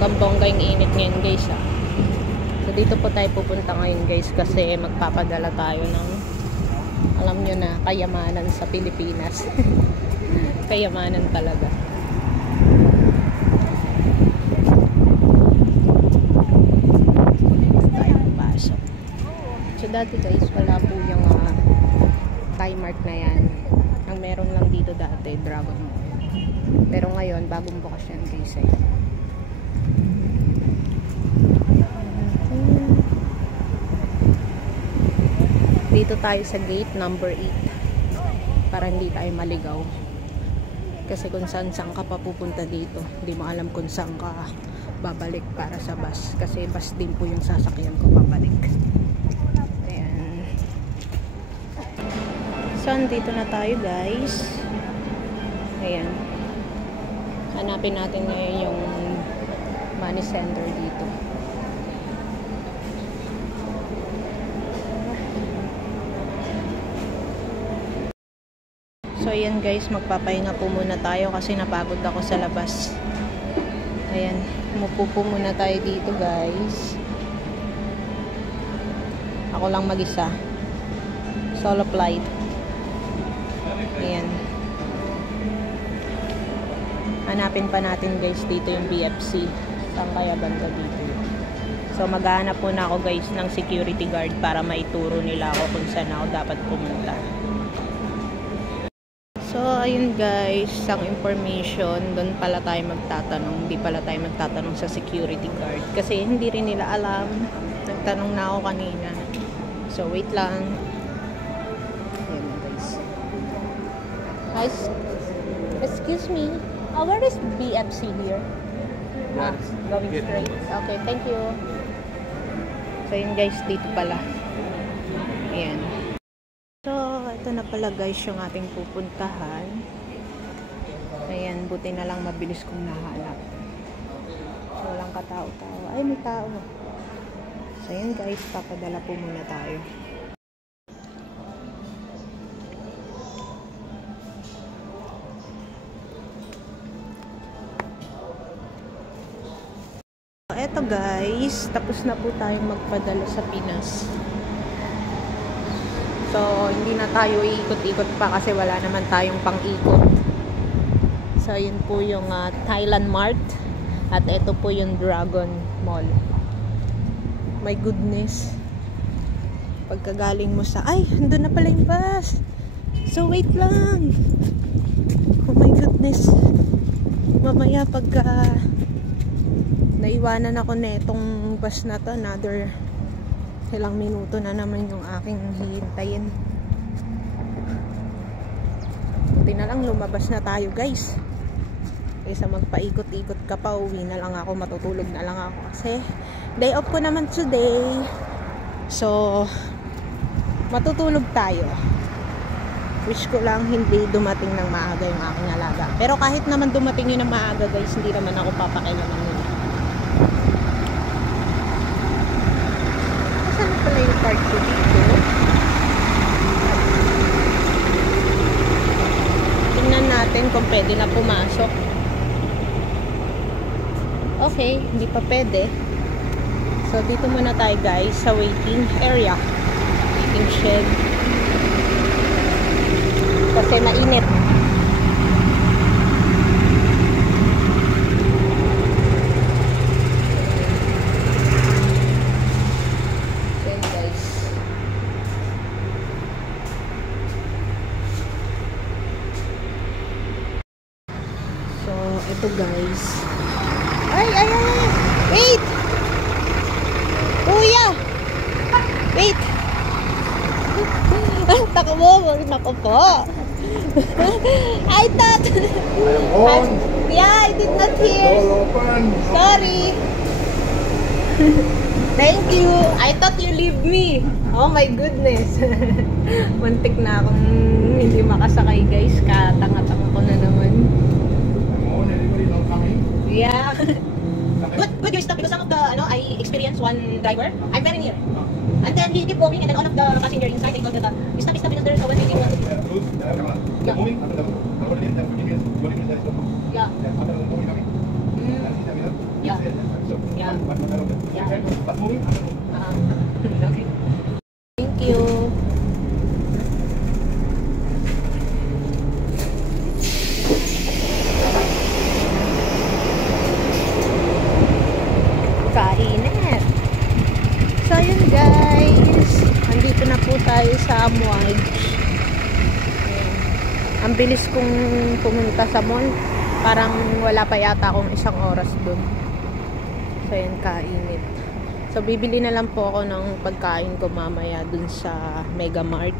Bonggang-bongga yung init ngayon guys ah. So dito po tayo pupunta ngayon guys kasi magpapadala tayo ng, alam nyo na, kayamanan sa Pilipinas. Kayamanan talaga. Tayo pasok. So dati guys wala po yung Thai Mart na yan. Ang meron lang dito dati Dragon Mall. Pero ngayon bagong bukas yan guys eh. Dito tayo sa gate number 8 para hindi tayo maligaw. Kasi kung saan ka pa pupunta dito, hindi mo alam kung saan ka babalik para sa bus. Kasi bus din po yung sasakyan ko pabalik. Ayan. So, dito na tayo guys. Ayan. Hanapin natin ngayon yung money center dito. So ayan guys, magpapahinga po muna tayo kasi napagod ako sa labas. Ayan, umupo po muna tayo dito guys. Ako lang mag-isa. Solo flight. Ayan. Hanapin pa natin guys dito yung BFC. Saan kaya banda dito? So maghahanap po na ako guys ng security guard para maituro nila ako kung saan ako dapat pumunta. So, ayun guys, isang information, doon pala tayo magtatanong, hindi pala tayo magtatanong sa security guard kasi hindi rin nila alam. Nagtanong na ako kanina. So, wait lang. Ayun guys. Guys, excuse me. Where is BFC here? Going straight. Okay, thank you. So, yun guys, dito pala. Ayan. So, ito na pala guys yung ating pupuntahan. Ayan, buti na lang mabilis kong nahanap. So, walang katao-tao. Ay, may tao. So, ayan guys, papadala po muna tayo. So, eto guys, tapos na po tayong magpadala sa Pinas. So, hindi na tayo iikot-ikot pa kasi wala naman tayong pang-ikot. So, yun po yung Thailand Mart. At ito po yung Dragon Mall. My goodness. Pagkagaling mo sa... Ay, andun na pala yung bus. So, wait lang. Oh my goodness. Mamaya pagka naiwanan ako netong bus na to, another ilang minuto na naman yung aking hihintayin. Buti na lang lumabas na tayo guys. Kaysa magpaikot-ikot ka pa, uwi na lang ako, matutulog na lang ako kasi day off ko naman today. So, matutulog tayo. Wish ko lang hindi dumating ng maaga yung aking alaga. Pero kahit naman dumating yun ng maaga guys, hindi naman ako papakilaman nila. Saan pala yung part ko dito? Tingnan natin kung pwede na pumasok. Okay, hindi pa pwede. So, dito muna tayo guys sa waiting area. Waiting shed. Kasi mainit. Ito guys. Ay! Wait! Kuya! Wait! Takbo! Nako po! I thought... Yeah, I did not hear. Sorry. Thank you. I thought you leave me. Oh my goodness. Muntik na akong hindi makasakay guys. Katanga-tanga ko na naman. Yeah. Good your stuff because some of the I experienced one driver. I'm very near. And then he keep walking and then all of the passenger inside they told that stop because there's no one waiting. Yeah. Yeah. Yeah. Thank you. Kainit. So yun guys, andito na po tayo sa Amouage. Ang bilis kong pumunta sa mall. Parang wala pa yata akong 1 oras dun. So yan, kainit. So bibili na lang po ako ng pagkain ko mamaya dun sa Mega Mart.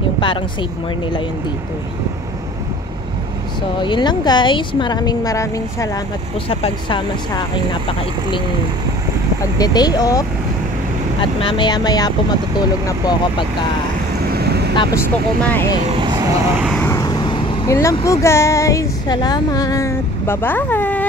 Yung parang Save More nila yun dito eh. So yun lang guys, maraming salamat po sa pagsama sa aking napakaikling pagde-day off. At mamaya po matutulog na po ako pagka tapos ko kumain. So yun lang po guys. Salamat. Bye-bye.